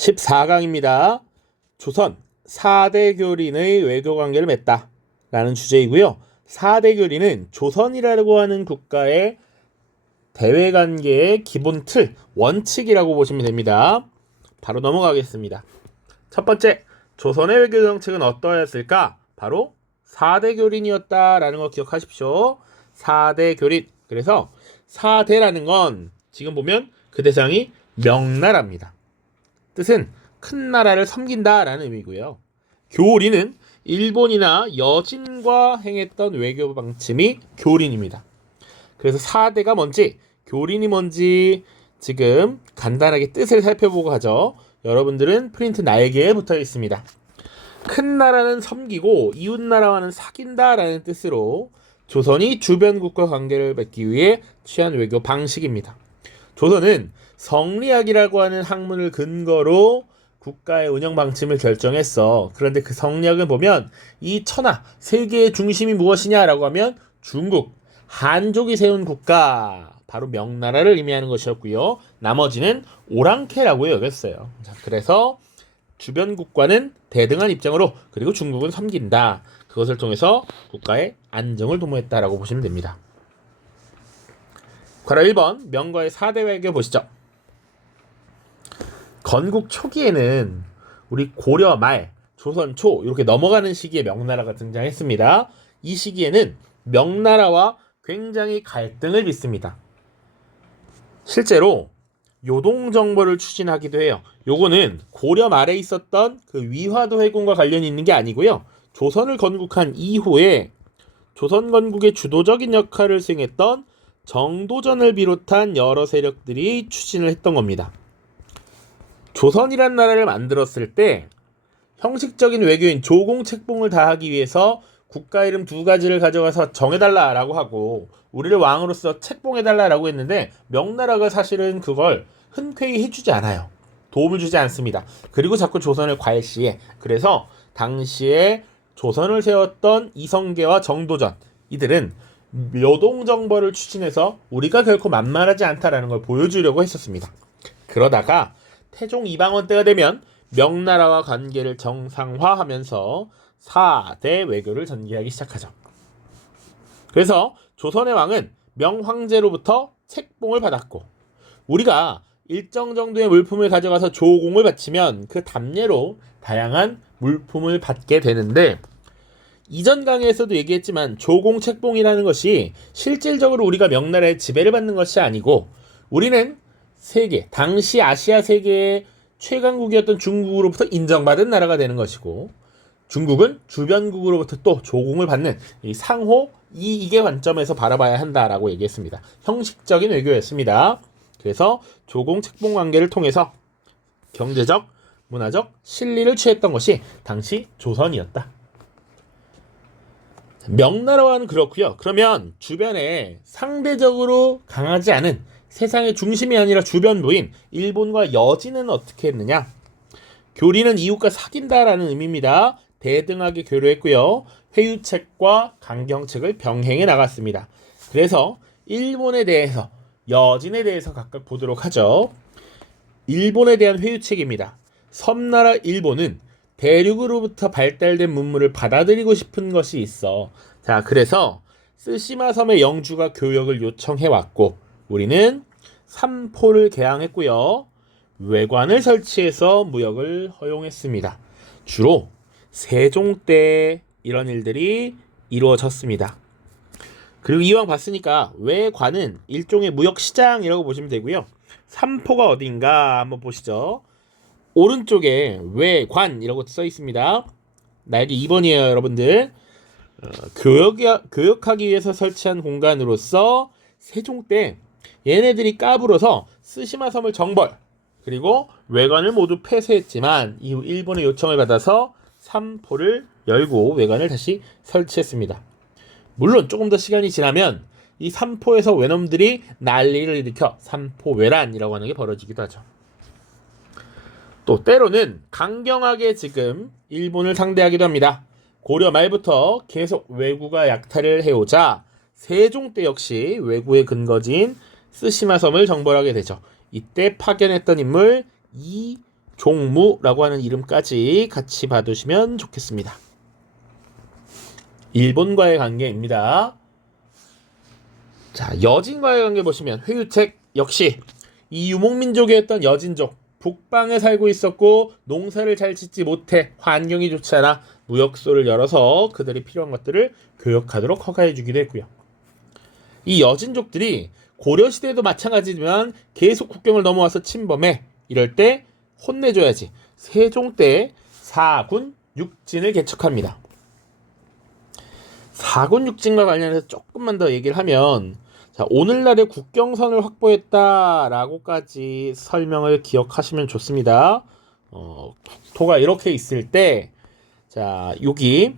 14강입니다. 조선 4대 교린의 외교 관계를 맺다 라는 주제이고요. 4대 교린은 조선이라고 하는 국가의 대외 관계의 기본 틀, 원칙이라고 보시면 됩니다. 바로 넘어가겠습니다. 첫 번째, 조선의 외교 정책은 어떠했을까? 바로 4대 교린이었다라는 거 기억하십시오. 4대 교린. 그래서 4대라는 건 지금 보면 그 대상이 명나라입니다. 뜻은 큰 나라를 섬긴다라는 의미고요. 교린은 일본이나 여진과 행했던 외교 방침이 교린입니다. 그래서 4대가 뭔지, 교린이 뭔지 지금 간단하게 뜻을 살펴보고 하죠. 여러분들은 프린트 날개에 붙어 있습니다. 큰 나라는 섬기고 이웃 나라와는 사귄다라는 뜻으로 조선이 주변국과 관계를 맺기 위해 취한 외교 방식입니다. 조선은 성리학이라고 하는 학문을 근거로 국가의 운영 방침을 결정했어. 그런데 그 성리학을 보면 이 천하, 세계의 중심이 무엇이냐라고 하면 중국, 한족이 세운 국가, 바로 명나라를 의미하는 것이었고요. 나머지는 오랑캐라고 여겼어요. 그래서 주변국과는 대등한 입장으로, 그리고 중국은 섬긴다. 그것을 통해서 국가의 안정을 도모했다라고 보시면 됩니다. 괄호 1번 명거의 4대 외교 보시죠. 건국 초기에는 우리 고려 말, 조선 초 이렇게 넘어가는 시기에 명나라가 등장했습니다. 이 시기에는 명나라와 굉장히 갈등을 빚습니다. 실제로 요동정벌을 추진하기도 해요. 요거는 고려 말에 있었던 그 위화도 회군과 관련이 있는 게 아니고요. 조선을 건국한 이후에 조선 건국의 주도적인 역할을 수행했던 정도전을 비롯한 여러 세력들이 추진을 했던 겁니다. 조선이란 나라를 만들었을 때 형식적인 외교인 조공책봉을 다하기 위해서 국가 이름 2가지를 가져가서 정해달라라고 하고 우리를 왕으로서 책봉해달라라고 했는데 명나라가 사실은 그걸 흔쾌히 해주지 않아요. 도움을 주지 않습니다. 그리고 자꾸 조선을 과시해. 그래서 당시에 조선을 세웠던 이성계와 정도전, 이들은 요동정벌을 추진해서 우리가 결코 만만하지 않다라는 걸 보여주려고 했었습니다. 그러다가 태종 이방원 때가 되면 명나라와 관계를 정상화하면서 4대 외교를 전개하기 시작하죠. 그래서 조선의 왕은 명황제로부터 책봉을 받았고, 우리가 일정 정도의 물품을 가져가서 조공을 바치면 그 답례로 다양한 물품을 받게 되는데, 이전 강의에서도 얘기했지만 조공 책봉이라는 것이 실질적으로 우리가 명나라의 지배를 받는 것이 아니고, 우리는 세계, 당시 아시아 세계의 최강국이었던 중국으로부터 인정받은 나라가 되는 것이고, 중국은 주변국으로부터 또 조공을 받는 이 상호 이익의 관점에서 바라봐야 한다라고 얘기했습니다. 형식적인 외교였습니다. 그래서 조공 책봉 관계를 통해서 경제적, 문화적 실리를 취했던 것이 당시 조선이었다. 명나라와는 그렇고요. 그러면 주변에 상대적으로 강하지 않은 세상의 중심이 아니라 주변부인 일본과 여진은 어떻게 했느냐? 교린은 이웃과 사귄다라는 의미입니다. 대등하게 교류했고요. 회유책과 강경책을 병행해 나갔습니다. 그래서 일본에 대해서, 여진에 대해서 각각 보도록 하죠. 일본에 대한 회유책입니다. 섬나라 일본은 대륙으로부터 발달된 문물을 받아들이고 싶은 것이 있어. 자, 그래서 쓰시마 섬의 영주가 교역을 요청해왔고, 우리는 삼포를 개항했고요. 외관을 설치해서 무역을 허용했습니다. 주로 세종 때 이런 일들이 이루어졌습니다. 그리고 이왕 봤으니까 외관은 일종의 무역시장이라고 보시면 되고요. 삼포가 어딘가 한번 보시죠. 오른쪽에 외관이라고 써 있습니다. 날개 2번이에요, 여러분들. 교역하기 위해서 설치한 공간으로서 세종 때 얘네들이 까불어서 쓰시마 섬을 정벌, 그리고 외관을 모두 폐쇄했지만 이후 일본의 요청을 받아서 삼포를 열고 외관을 다시 설치했습니다. 물론 조금 더 시간이 지나면 이 삼포에서 외놈들이 난리를 일으켜 삼포외란이라고 하는 게 벌어지기도 하죠. 또 때로는 강경하게 지금 일본을 상대하기도 합니다. 고려 말부터 계속 왜구가 약탈을 해오자 세종 때 역시 왜구의 근거지인 쓰시마 섬을 정벌하게 되죠. 이때 파견했던 인물 종무라고 하는 이름까지 같이 봐두시면 좋겠습니다. 일본과의 관계입니다. 자, 여진과의 관계 보시면 회유책 역시 이 유목민족이었던 여진족, 북방에 살고 있었고 농사를 잘 짓지 못해 환경이 좋지 않아 무역소를 열어서 그들이 필요한 것들을 교역하도록 허가해 주기도 했고요. 이 여진족들이 고려시대에도 마찬가지지만 계속 국경을 넘어와서 침범해. 이럴 때 혼내줘야지. 세종 때 사군 육진을 개척합니다. 사군 육진과 관련해서 조금만 더 얘기를 하면, 자, 오늘날의 국경선을 확보했다라고까지 설명을 기억하시면 좋습니다. 국토가 이렇게 있을 때, 자, 여기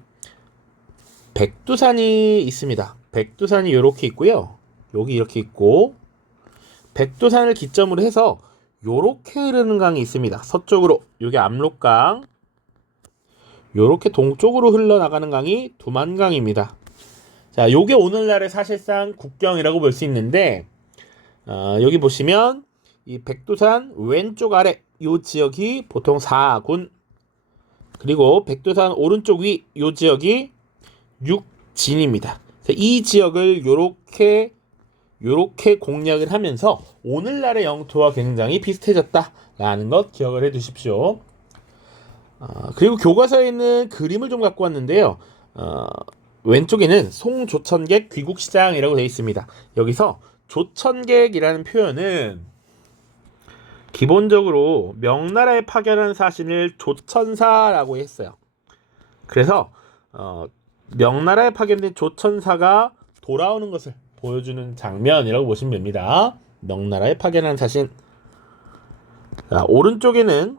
백두산이 있습니다. 백두산이 이렇게 있고요. 여기 이렇게 있고, 백두산을 기점으로 해서 요렇게 흐르는 강이 있습니다. 서쪽으로 여기 압록강, 요렇게 동쪽으로 흘러나가는 강이 두만강입니다. 자, 요게 오늘날의 사실상 국경이라고 볼 수 있는데, 여기 보시면 이 백두산 왼쪽 아래 요 지역이 보통 사군, 그리고 백두산 오른쪽 위 요 지역이 육진입니다. 이 지역을 요렇게 공략을 하면서 오늘날의 영토와 굉장히 비슷해졌다라는 것 기억을 해 두십시오. 그리고 교과서에 있는 그림을 좀 갖고 왔는데요. 왼쪽에는 송조천객 귀국시장이라고 되어 있습니다. 여기서 조천객이라는 표현은 기본적으로 명나라에 파견한 사신을 조천사라고 했어요. 그래서 명나라에 파견된 조천사가 돌아오는 것을 보여주는 장면이라고 보시면 됩니다. 명나라에 파견한 사신. 자, 오른쪽에는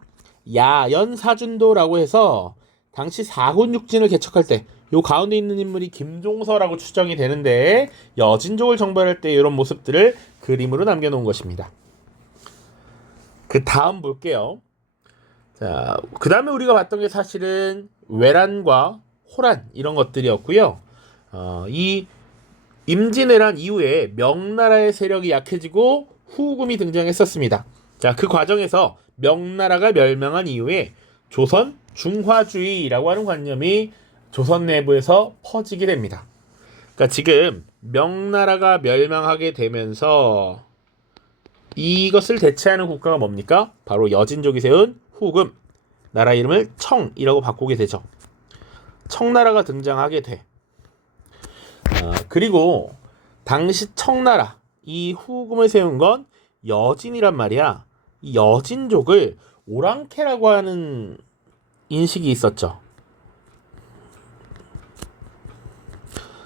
야연사준도라고 해서 당시 사군육진을 개척할 때 요 가운데 있는 인물이 김종서라고 추정이 되는데 여진족을 정벌할 때 이런 모습들을 그림으로 남겨놓은 것입니다. 그 다음 볼게요. 자, 그 다음에 우리가 봤던 게 사실은 외란과 호란 이런 것들이었고요. 이 임진왜란 이후에 명나라의 세력이 약해지고 후금이 등장했었습니다. 자, 그 과정에서 명나라가 멸망한 이후에 조선 중화주의라고 하는 관념이 조선 내부에서 퍼지게 됩니다. 그러니까 지금 명나라가 멸망하게 되면서 이것을 대체하는 국가가 뭡니까? 바로 여진족이 세운 후금, 나라 이름을 청이라고 바꾸게 되죠. 청나라가 등장하게 돼. 그리고 당시 청나라, 이 후금을 세운 건 여진이란 말이야. 이 여진족을 오랑캐라고 하는 인식이 있었죠.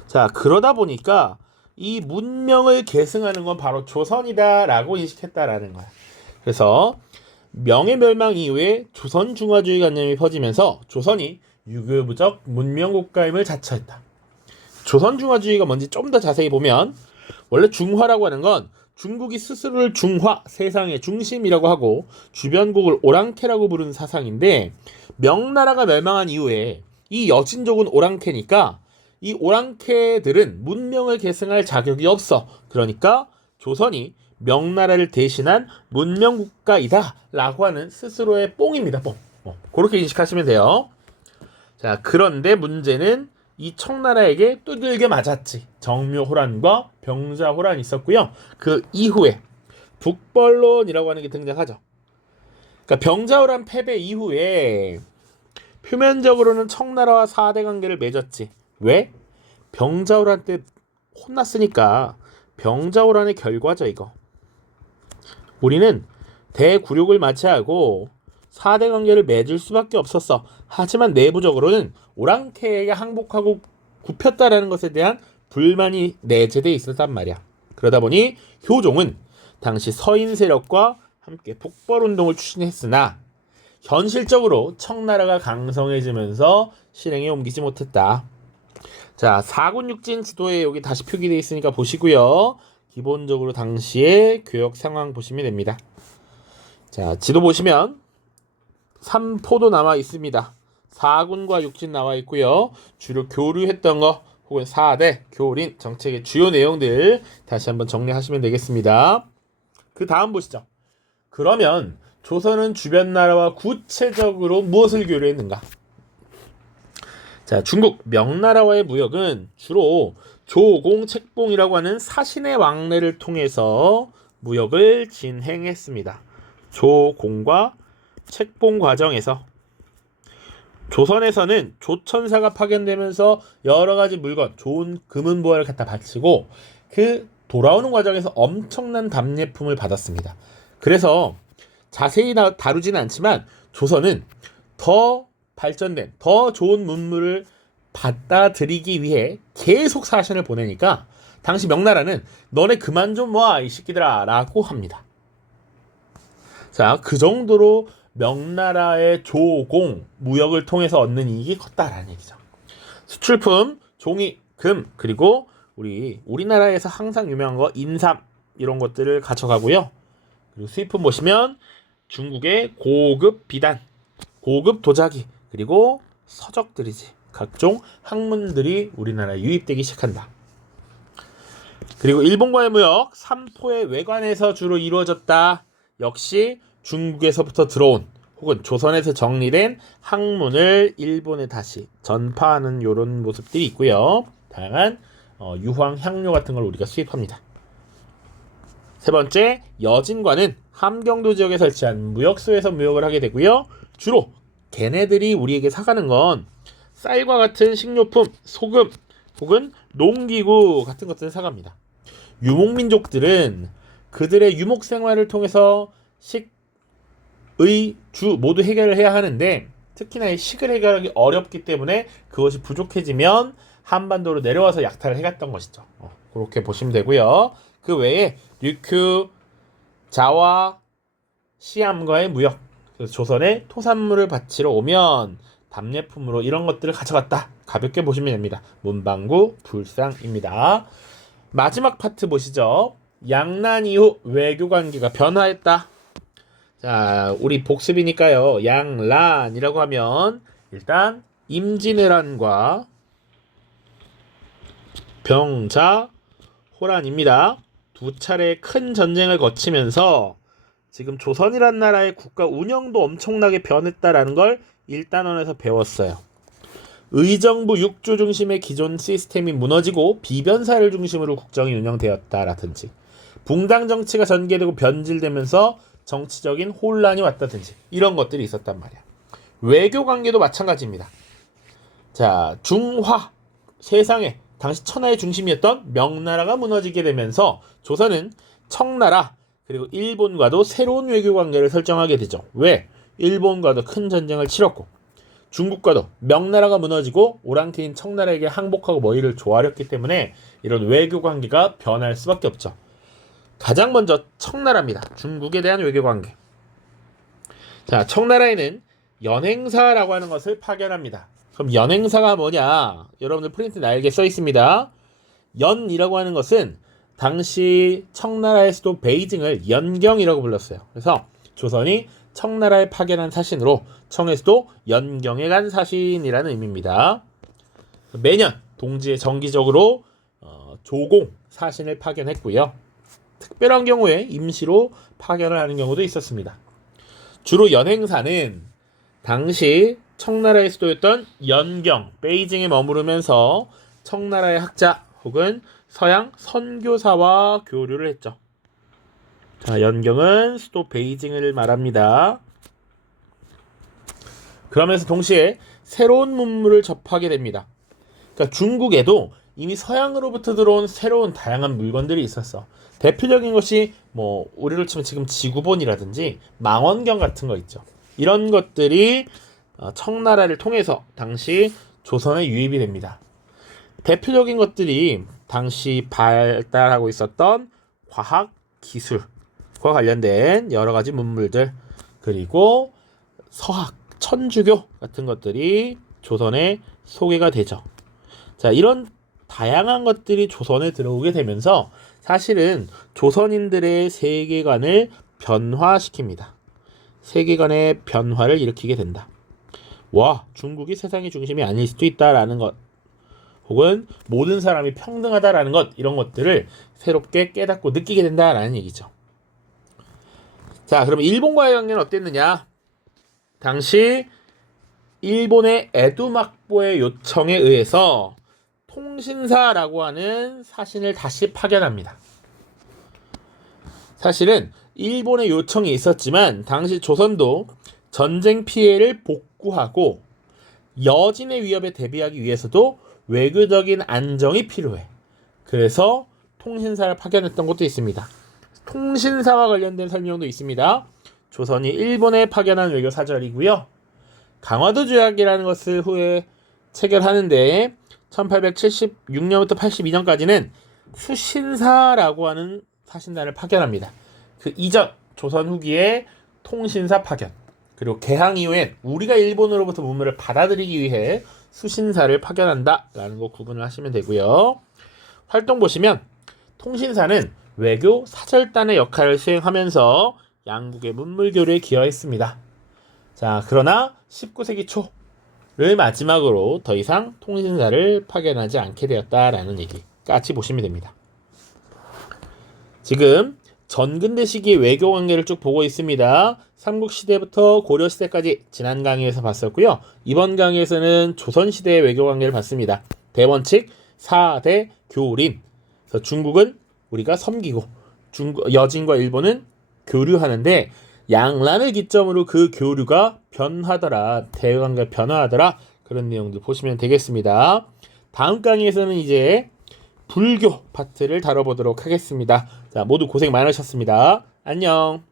자, 그러다 보니까 이 문명을 계승하는 건 바로 조선이다라고 인식했다라는 거야. 그래서 명의 멸망 이후에 조선 중화주의 관념이 퍼지면서 조선이 유교부적 문명국가임을 자처했다. 조선 중화주의가 뭔지 좀 더 자세히 보면 원래 중화라고 하는 건 중국이 스스로를 중화, 세상의 중심이라고 하고 주변국을 오랑캐라고 부르는 사상인데 명나라가 멸망한 이후에 이 여진족은 오랑캐니까 이 오랑캐들은 문명을 계승할 자격이 없어. 그러니까 조선이 명나라를 대신한 문명국가이다 라고 하는 스스로의 뽕입니다. 뽕. 그렇게 인식하시면 돼요. 자, 그런데 문제는 이 청나라에게 두들겨 맞았지. 정묘호란과 병자호란이 있었고요. 그 이후에 북벌론이라고 하는 게 등장하죠. 그러니까 병자호란 패배 이후에 표면적으로는 청나라와 사대 관계를 맺었지. 왜? 병자호란 때 혼났으니까. 병자호란의 결과죠, 이거. 우리는 대굴욕을 마치하고 사대 관계를 맺을 수밖에 없었어. 하지만 내부적으로는 오랑캐에게 항복하고 굽혔다라는 것에 대한 불만이 내재되어 있었단 말이야. 그러다 보니 효종은 당시 서인 세력과 함께 북벌운동을 추진했으나 현실적으로 청나라가 강성해지면서 실행에 옮기지 못했다. 자, 사군육진 지도에 여기 다시 표기되어 있으니까 보시고요. 기본적으로 당시의 교역 상황 보시면 됩니다. 자, 지도 보시면 삼포도 나와 있습니다. 사군과 육진 나와 있고요. 주로 교류했던 거 혹은 4대 교린 정책의 주요 내용들 다시 한번 정리하시면 되겠습니다. 그 다음 보시죠. 그러면 조선은 주변 나라와 구체적으로 무엇을 교류했는가? 자, 중국 명나라와의 무역은 주로 조공, 책봉이라고 하는 사신의 왕래를 통해서 무역을 진행했습니다. 조공과 책봉 과정에서 조선에서는 조천사가 파견되면서 여러 가지 물건, 좋은 금은보화를 갖다 바치고 그 돌아오는 과정에서 엄청난 답례품을 받았습니다. 그래서 자세히 다루지는 않지만 조선은 더 발전된, 더 좋은 문물을 받아들이기 위해 계속 사신을 보내니까 당시 명나라는 너네 그만 좀 와, 이 새끼들아 라고 합니다. 자, 그 정도로 명나라의 조공, 무역을 통해서 얻는 이익이 컸다라는 얘기죠. 수출품, 종이, 금, 그리고 우리나라에서 항상 유명한 거 인삼 이런 것들을 가져가고요. 그리고 수입품 보시면 중국의 고급 비단, 고급 도자기, 그리고 서적들이지. 각종 학문들이 우리나라에 유입되기 시작한다. 그리고 일본과의 무역, 삼포의 외관에서 주로 이루어졌다. 역시 중국에서부터 들어온 혹은 조선에서 정리된 학문을 일본에 다시 전파하는 이런 모습들이 있고요. 다양한 유황, 향료 같은 걸 우리가 수입합니다. 세 번째, 여진과는 함경도 지역에 설치한 무역소에서 무역을 하게 되고요. 주로 걔네들이 우리에게 사가는 건 쌀과 같은 식료품, 소금 혹은 농기구 같은 것들을 사갑니다. 유목민족들은 그들의 유목 생활을 통해서 식의 주 모두 해결을 해야 하는데 특히나 이 식을 해결하기 어렵기 때문에 그것이 부족해지면 한반도로 내려와서 약탈을 해갔던 것이죠. 그렇게 보시면 되고요. 그 외에 류큐, 자와, 시암과의 무역, 그래서 조선에 토산물을 바치러 오면 답례품으로 이런 것들을 가져갔다. 가볍게 보시면 됩니다. 문방구, 불상입니다. 마지막 파트 보시죠. 양난 이후 외교관계가 변화했다. 자, 우리 복습이니까요. 양란이라고 하면 일단 임진왜란과 병자 호란입니다. 두 차례의 큰 전쟁을 거치면서 지금 조선이란 나라의 국가 운영도 엄청나게 변했다라는 걸 1단원에서 배웠어요. 의정부 육조 중심의 기존 시스템이 무너지고 비변사를 중심으로 국정이 운영되었다라든지 붕당 정치가 전개되고 변질되면서 정치적인 혼란이 왔다든지 이런 것들이 있었단 말이야. 외교 관계도 마찬가지입니다. 자, 중화 세상에 당시 천하의 중심이었던 명나라가 무너지게 되면서 조선은 청나라 그리고 일본과도 새로운 외교 관계를 설정하게 되죠. 왜? 일본과도 큰 전쟁을 치렀고 중국과도 명나라가 무너지고 오랑캐인 청나라에게 항복하고 머리를 조아렸기 때문에 이런 외교 관계가 변할 수밖에 없죠. 가장 먼저 청나라입니다. 중국에 대한 외교 관계. 자, 청나라에는 연행사라고 하는 것을 파견합니다. 그럼 연행사가 뭐냐? 여러분들 프린트 날개 써 있습니다. 연이라고 하는 것은 당시 청나라의 수도 베이징을 연경이라고 불렀어요. 그래서 조선이 청나라에 파견한 사신으로 청의 수도 연경에 간 사신이라는 의미입니다. 매년 동지에 정기적으로 조공 사신을 파견했고요. 특별한 경우에 임시로 파견을 하는 경우도 있었습니다. 주로 연행사는 당시 청나라의 수도였던 연경, 베이징에 머무르면서 청나라의 학자 혹은 서양 선교사와 교류를 했죠. 자, 연경은 수도 베이징을 말합니다. 그러면서 동시에 새로운 문물을 접하게 됩니다. 그러니까 중국에도 이미 서양으로부터 들어온 새로운 다양한 물건들이 있었어. 대표적인 것이 우리로 치면 지금 지구본이라든지 망원경 같은 거 있죠. 이런 것들이 청나라를 통해서 당시 조선에 유입이 됩니다. 대표적인 것들이 당시 발달하고 있었던 과학 기술과 관련된 여러 가지 문물들 그리고 서학, 천주교 같은 것들이 조선에 소개가 되죠. 자, 이런 다양한 것들이 조선에 들어오게 되면서 사실은 조선인들의 세계관을 변화시킵니다. 세계관의 변화를 일으키게 된다. 와, 중국이 세상의 중심이 아닐 수도 있다라는 것 혹은 모든 사람이 평등하다라는 것 이런 것들을 새롭게 깨닫고 느끼게 된다라는 얘기죠. 자, 그럼 일본과의 관계는 어땠느냐? 당시 일본의 에도막보의 요청에 의해서 통신사라고 하는 사신을 다시 파견합니다. 사실은 일본의 요청이 있었지만 당시 조선도 전쟁 피해를 복구하고 여진의 위협에 대비하기 위해서도 외교적인 안정이 필요해. 그래서 통신사를 파견했던 것도 있습니다. 통신사와 관련된 설명도 있습니다. 조선이 일본에 파견한 외교 사절이고요. 강화도 조약이라는 것을 후에 체결하는데 1876년부터 82년까지는 수신사라고 하는 사신단을 파견합니다. 그 이전 조선 후기에 통신사 파견, 그리고 개항 이후엔 우리가 일본으로부터 문물을 받아들이기 위해 수신사를 파견한다라는 거 구분을 하시면 되고요. 활동 보시면 통신사는 외교 사절단의 역할을 수행하면서 양국의 문물 교류에 기여했습니다. 자, 그러나 19세기 초를 마지막으로 더 이상 통신사를 파견하지 않게 되었다라는 얘기까지 보시면 됩니다. 지금 전근대 시기의 외교 관계를 쭉 보고 있습니다. 삼국시대부터 고려시대까지 지난 강의에서 봤었고요. 이번 강의에서는 조선시대의 외교 관계를 봤습니다. 대원칙 4대 교린. 그래서 중국은 우리가 섬기고 여진과 일본은 교류하는데 양란을 기점으로 그 교류가 변하더라. 대외관계가 변화하더라. 그런 내용들 보시면 되겠습니다. 다음 강의에서는 이제 불교 파트를 다뤄보도록 하겠습니다. 자, 모두 고생 많으셨습니다. 안녕.